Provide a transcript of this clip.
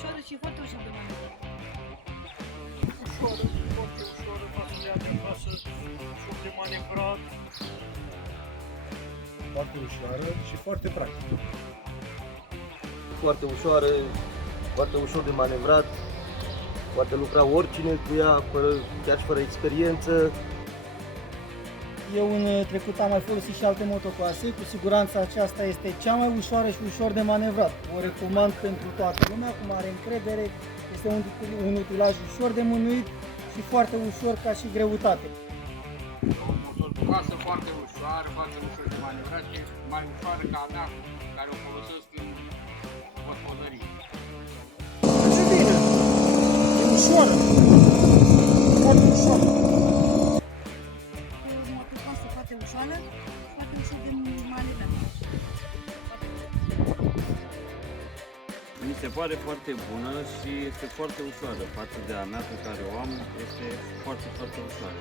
ușoară și foarte ușor de manevrat. Ușoară, foarte ușoară față de a mea, ușor de manevrat. Foarte ușoară și foarte practică. Foarte ușoară, foarte ușor de manevrat, poate lucra oricine cu ea, chiar și fără experiență. Eu în trecut am mai folosit și alte motocroase, cu siguranță aceasta este cea mai ușoară și ușor de manevrat. O recomand pentru toată lumea, cum are încredere, este un utilaj ușor de mânuit și foarte ușor ca și greutate. O motocroasă foarte ușoară, foarte ușor de manevrat și mai ușoară ca a mea, care o folosesc în gospodărie. E bine, e ușoară, foarte ușoară. O motocroasă foarte ușoară, foarte ușor de manevrat. Mi se pare foarte bună și este foarte ușoară față de a mea pe care o am, este foarte, foarte ușoară.